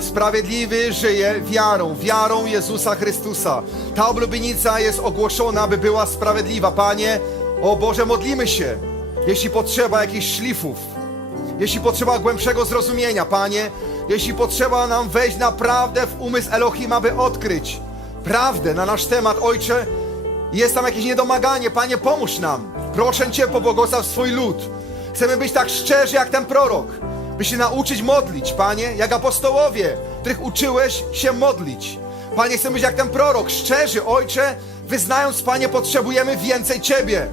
Sprawiedliwy żyje wiarą, wiarą Jezusa Chrystusa. Ta oblubienica jest ogłoszona, aby była sprawiedliwa. Panie, o Boże, modlimy się, jeśli potrzeba jakichś szlifów, jeśli potrzeba głębszego zrozumienia, Panie, jeśli potrzeba nam wejść naprawdę w umysł Elohim, aby odkryć prawdę na nasz temat, Ojcze, jest tam jakieś niedomaganie, Panie, pomóż nam. Proszę Cię, pobłogosław swój lud. Chcemy być tak szczerzy jak ten prorok, by się nauczyć modlić, Panie, jak apostołowie, których uczyłeś się modlić. Panie, chcemy być jak ten prorok, szczerzy, Ojcze, wyznając, Panie, potrzebujemy więcej Ciebie.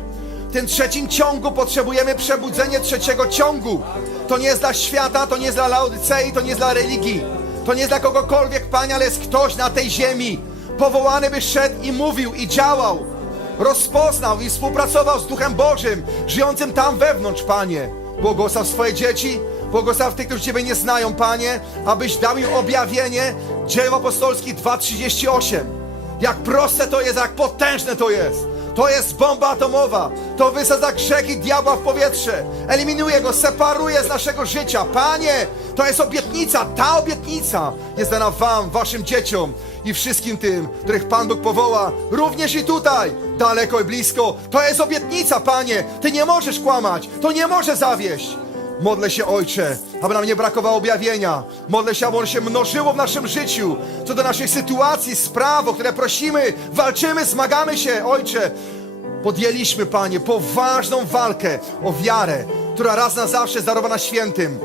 W tym trzecim ciągu potrzebujemy przebudzenie trzeciego ciągu. To nie jest dla świata, to nie jest dla Laodycei, to nie jest dla religii. To nie jest dla kogokolwiek, Panie, ale jest ktoś na tej ziemi, powołany by szedł i mówił i działał rozpoznał i współpracował z Duchem Bożym, żyjącym tam wewnątrz, Panie. Błogosław swoje dzieci, błogosław tych, którzy Ciebie nie znają, Panie, abyś dał im objawienie dzieł apostolskich 2.38. Jak proste to jest, jak potężne to jest. To jest bomba atomowa. To wysadza grzechy diabła w powietrze. Eliminuje go, separuje z naszego życia. Panie, to jest obietnica. Ta obietnica jest dana Wam, Waszym dzieciom i wszystkim tym, których Pan Bóg powoła. Również i tutaj, daleko i blisko. To jest obietnica, Panie. Ty nie możesz kłamać. To nie może zawieść. Modlę się, Ojcze, aby nam nie brakowało objawienia. Modlę się, aby ono się mnożyło w naszym życiu. Co do naszych sytuacji, spraw, o które prosimy, walczymy, zmagamy się, Ojcze. Podjęliśmy, Panie, poważną walkę o wiarę, która raz na zawsze jest darowana świętym.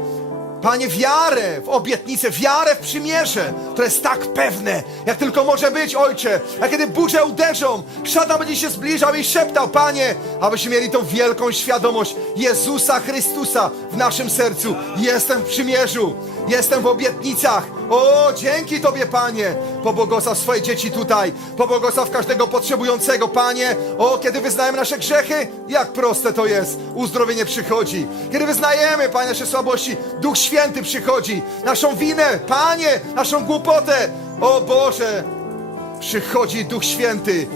Panie, wiarę w obietnicę, wiarę w przymierze, które jest tak pewne, jak tylko może być, Ojcze. A kiedy burze uderzą, szatan będzie się zbliżał i szeptał, Panie, abyśmy mieli tą wielką świadomość Jezusa Chrystusa w naszym sercu. Jestem w przymierzu, jestem w obietnicach. O, dzięki Tobie, Panie. Pobłogosław swoje dzieci tutaj, pobłogosław każdego potrzebującego, Panie. O, kiedy wyznajemy nasze grzechy, jak proste to jest. Uzdrowienie przychodzi. Kiedy wyznajemy, Panie, nasze słabości, Duch Święty przychodzi. Naszą winę, Panie, naszą głupotę. O Boże, przychodzi Duch Święty.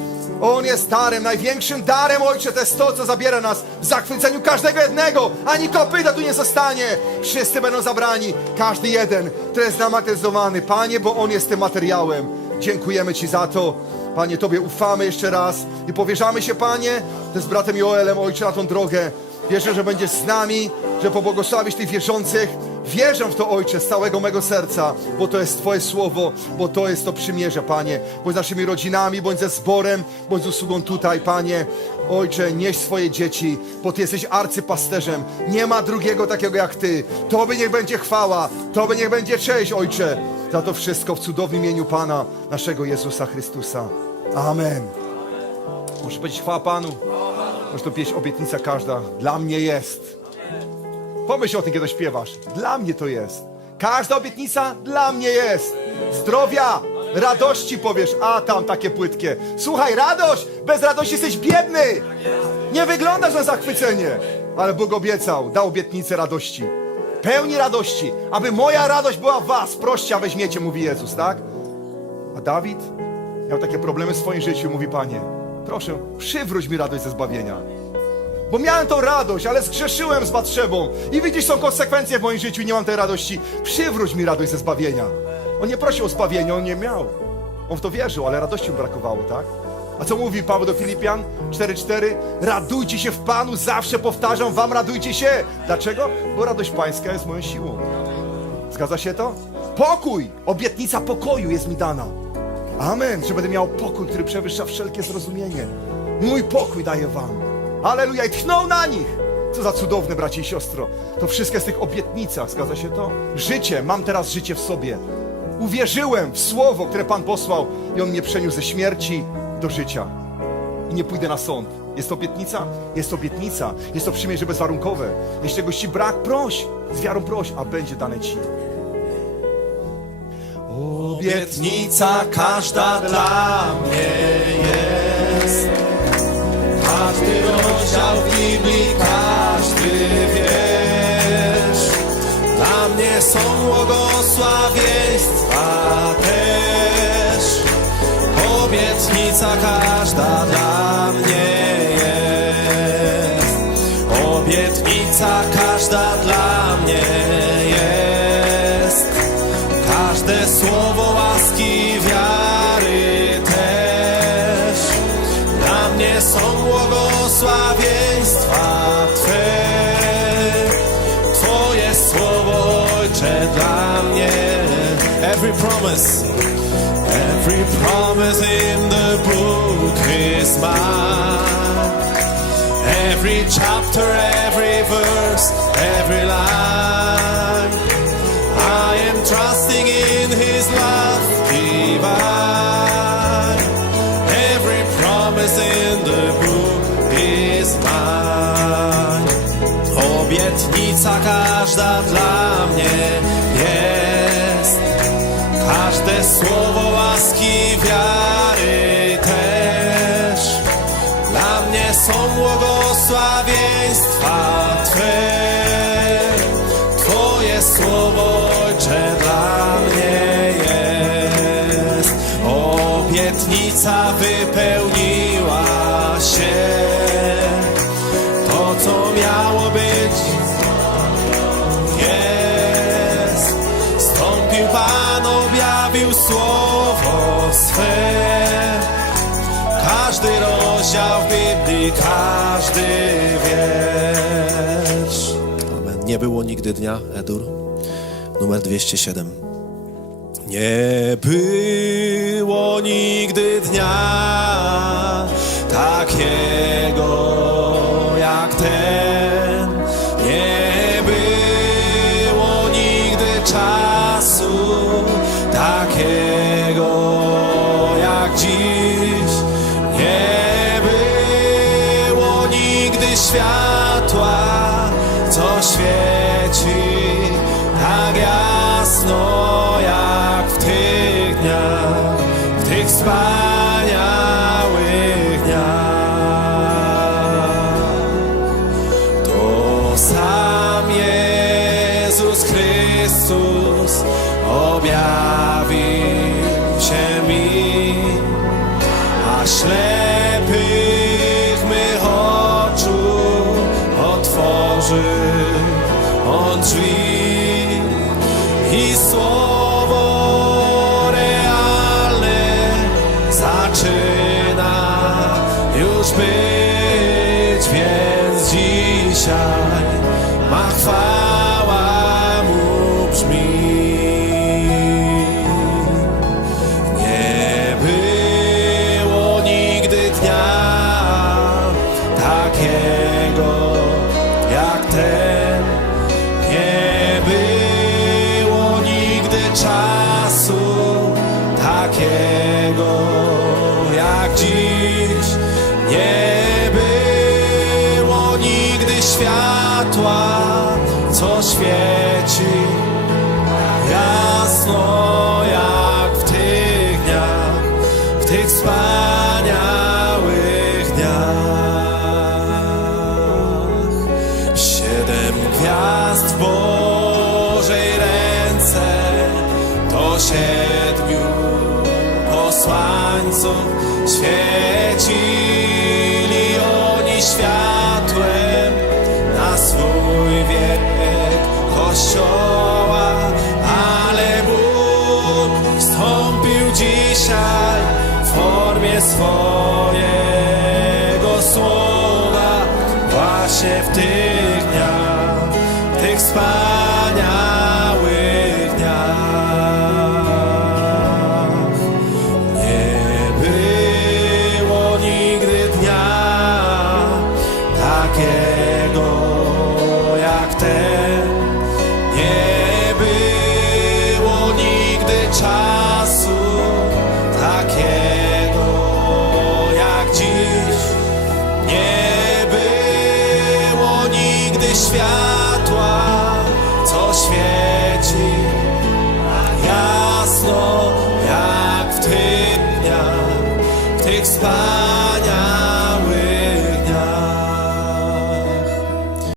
On jest darem, największym darem, Ojcze, to jest to, co zabiera nas w zachwyceniu każdego jednego. Ani kopyta tu nie zostanie. Wszyscy będą zabrani, każdy jeden, który jest namaterializowany. Panie, bo On jest tym materiałem. Dziękujemy Ci za to. Panie, Tobie ufamy jeszcze raz i powierzamy się, Panie, to z bratem Joelem, Ojcze, na tą drogę. Wierzę, że będziesz z nami, że pobłogosławisz tych wierzących. Wierzę w to, Ojcze, z całego mego serca, bo to jest Twoje słowo, bo to jest to przymierze, Panie. Bądź z naszymi rodzinami, bądź ze zborem, bądź z usługą tutaj, Panie. Ojcze, nieś swoje dzieci, bo Ty jesteś arcypasterzem. Nie ma drugiego takiego jak Ty. Tobie niech będzie chwała, Tobie niech będzie cześć, Ojcze. Za to wszystko w cudownym imieniu Pana, naszego Jezusa Chrystusa. Amen. Muszę powiedzieć chwała Panu. Może to pieśń obietnica każda. Dla mnie jest. Pomyśl o tym, kiedy śpiewasz. Dla mnie to jest. Każda obietnica dla mnie jest. Zdrowia, radości powiesz, a tam takie płytkie. Słuchaj, radość! Bez radości jesteś biedny! Nie wyglądasz na zachwycenie, ale Bóg obiecał, dał obietnicę radości. Pełni radości, aby moja radość była w was. Proście, a weźmiecie, mówi Jezus, tak? A Dawid miał takie problemy w swoim życiu, mówi Panie, proszę, przywróć mi radość ze zbawienia. Bo miałem tą radość, ale zgrzeszyłem z Batrzebą. I widzisz, są konsekwencje w moim życiu i nie mam tej radości. Przywróć mi radość ze zbawienia. On nie prosił o zbawienie, on nie miał. On w to wierzył, ale radości mu brakowało, tak? A co mówi Paweł do Filipian 4:4? Radujcie się w Panu, zawsze powtarzam wam, radujcie się. Dlaczego? Bo radość pańska jest moją siłą. Zgadza się to? Pokój! Obietnica pokoju jest mi dana. Amen, że będę miał pokój, który przewyższa wszelkie zrozumienie. Mój pokój daję wam. Aleluja, i tchnął na nich. Co za cudowne, bracie i siostro. To wszystko jest w tych obietnicach, zgadza się to? Życie, mam teraz życie w sobie. Uwierzyłem w słowo, które Pan posłał i On mnie przeniósł ze śmierci do życia. I nie pójdę na sąd. Jest to obietnica? Jest to obietnica. Jest to przymierze bezwarunkowe. Jeśli czegoś Ci brak, proś. Z wiarą proś, a będzie dane Ci. Obietnica każda dla mnie jest. Każdy rozdział w Biblii, każdy wiersz. Dla mnie są błogosławieństwa też. Obietnica każda dla mnie jest. Obietnica każda dla mnie błogosławieństwa Twe. Twoje słowo, Ojcze, dla mnie. Every promise, every promise in the book is mine. Every chapter, every verse, every line. Obietnica każda dla mnie jest. Każde słowo łaski wiary też. Dla mnie są błogosławieństwa Twe. Twoje słowo, Ojcze, dla mnie jest. Obietnica wypełniła się. To, co miało być, swe. Każdy rozdział w Biblii, każdy wiersz. Amen. Nie było nigdy dnia, Edur. Numer 207. Nie było nigdy dnia takiego objawił się mi, a ślepych mych oczu otworzy On drzwi i słowo realne zaczyna już być, takiego jak ten. Nie było nigdy czasu takiego jak dziś. Nie było nigdy światła, co świeci jasno jak w tych dniach, w tych wspaniałych siedmiu posłańców świecili oni światłem. Na swój wiek Kościoła, ale Bóg wstąpił dzisiaj w formie swojego słowa. Właśnie w tych światła, co świeci jasno jak w tych dniach, w tych wspaniałych